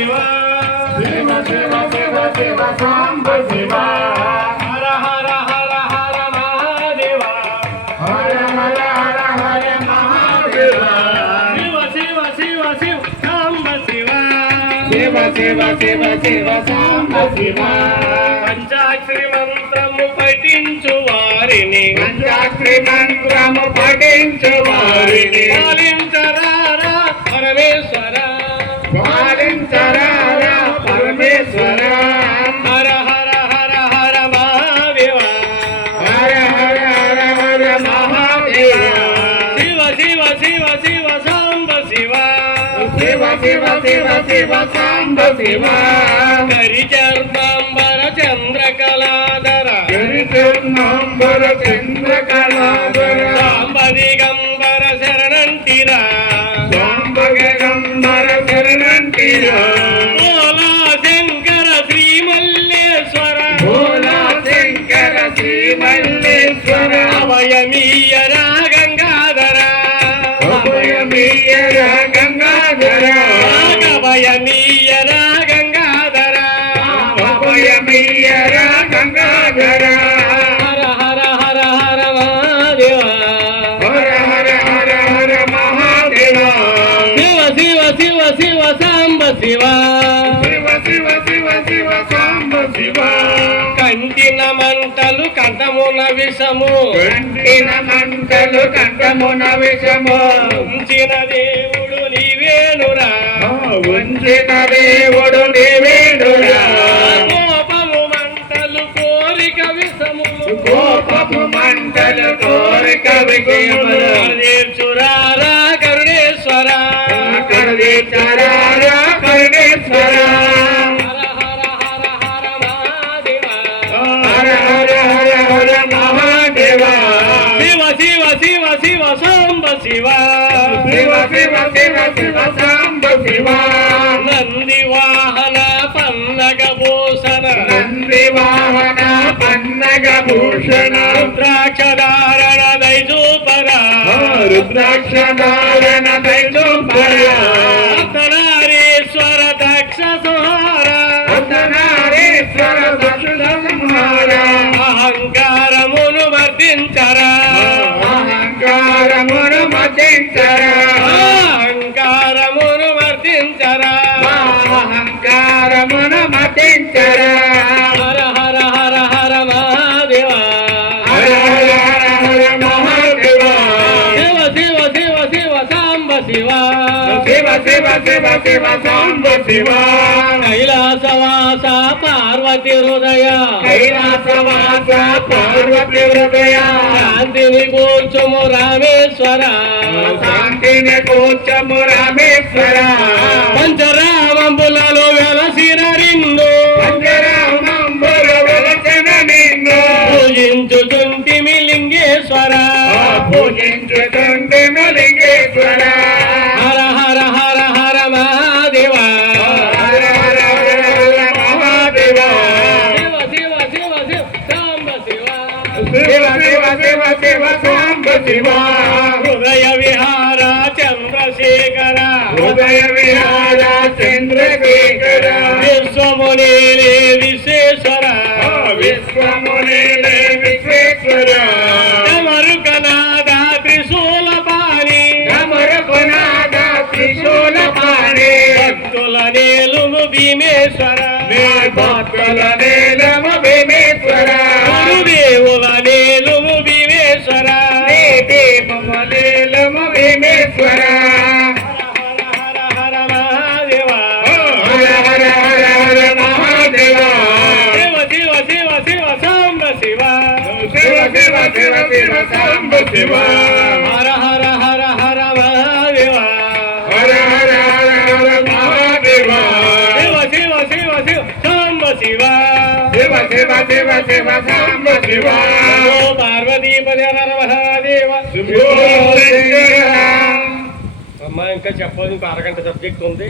శివ శివ శివ శివ శివ సాంబ శివ హర హర హర హర మహాదేవ హర హర హర హర మహాదేవ శివ శివ శివ శివ సాంబ శివ శివ శివ శివ శివ సాంబ శివ పంచాక్షరి మంత్రము పఠించు వారిని పంచాక్షరి మంత్రము పఠించు వారిని పాలించరారా పరమేశ్వర పాలించరారా పరమేశ్వర హర హర హర హర మహాదేవ హర హర హర హర మహాదేవ శివ శివ శివ శివ సాంబ శివ శివ శివ శివ శివ సాంబ శివ హరిచర్మాంబర చంద్రకళాధర నంబర చంద్రకళాధర సాంబ దిగంబర శరణంటిరా సాంబగంబర శరణంటిరా భోలా శంకర శ్రీ మల్లేశ్వర భోలా శంకర శ్రీ మల్లేశ్వర అభయమీయరా గంగాధర అభయమీయర గంగాధర అభయమీయరా గంగాధర అభయమీయర గంగాధర హర హర హర హర మహాదేవ హర హర హర హర మహాదేవ శివ శివ శివ శివ సాంబ శివ శివ శివ శివ శివ సాంబ శివ కంటిన మంటలు కంఠమున విషము కంటిన మంటలు కంఠమున విషము ఉంచిన దేవుడు నీవేనురా ఉంచిన దేవుడు నీవేడురా కోపము మంటలు కోరిక విషములు కోపపు మంటలు కోరిక విషయములు నేర్చురారా కరుణేశ్వర కరుణేశ్వరారా కరుణేశ్వర హర హర హర హర మహాదేవ హర హర హర హర మహాదేవ శివ శివ శివ శివ సాంబ శివ శివ శివ శివ శివ సాంబ శివ నంది వాహన పన్నగ భూషణ నంది వాహన పన్నగ భూషణ రుద్రాక్షధారణ దైజూపర రుద్రాక్ష ధారణ దైదుంబర అర్ధనారీశ్వర దక్ష సంహార అర్ధనారీశ్వర దక్ష సంహార అహంకారమును వర్ధించరా అహంకారమును మతించర అహంకారమును వర్ధించరా అహంకారమును మతించర హర హర హర హర మహాదేవ హర హర హర హర మహాదేవ శివ శివ శివ శివ సాంబ శివ శివ శివ శివ శివ సాంబ శివ కైలాసవాస పార్వతి హృదయ కైలాసవాస పార్వతి హృదయ శాంతిని కూర్చుము రామేశ్వర శాంతిని కూర్చము రామేశ్వర పంచరామంబులలో వెలసిన రిందు పంచరామంబుల వెలసిన నిన్ను పూజించుచుంటిమి లింగేశ్వర పూజించుతుంటే లింగేశ్వర హర హర హర హర మహాదేవ హర హర హర హర మహాదేవ శివ శివ శివ శివ సాంబ శివ శివ శివ శివ శివ సాంబ శివ హృదయ విహార చంద్రశేఖర ఉదయ విహార చంద్రశేఖర విశ్వమునిలే విశ్వేశ్వర విశ్వమునిలే విశ్వేశ్వర డమరుకనాద త్రిశూలపాణి అమరకునాద త్రిశూల పాణి భక్తుల నేలుము భీమేశ్వర నీ భక్తుల నీలమ భీమేశ్వర గురుదేవుల నేలుము భీమేశ్వర నీ దీపము నీలమ భీమేశ్వర హర హర మహాదేవ హర హర హర హర మహాదేవ శివ శివ శివ శివ సాంబ శివ శివ శివ శివ శివ సాంబ శివ హర హర హర హర మహాదేవ హర హర హర హర మహాదేవ శివ శివ శివ శివ సాంబ శివ శివ శివ శివ శివ సాంబ శివ ఓ పార్వతీపతి హర మహాదేవ శివో శంకర అమ్మా ఇంకా చెప్పాలి, ఇంకా అరగంట సబ్జెక్ట్ ఉంది.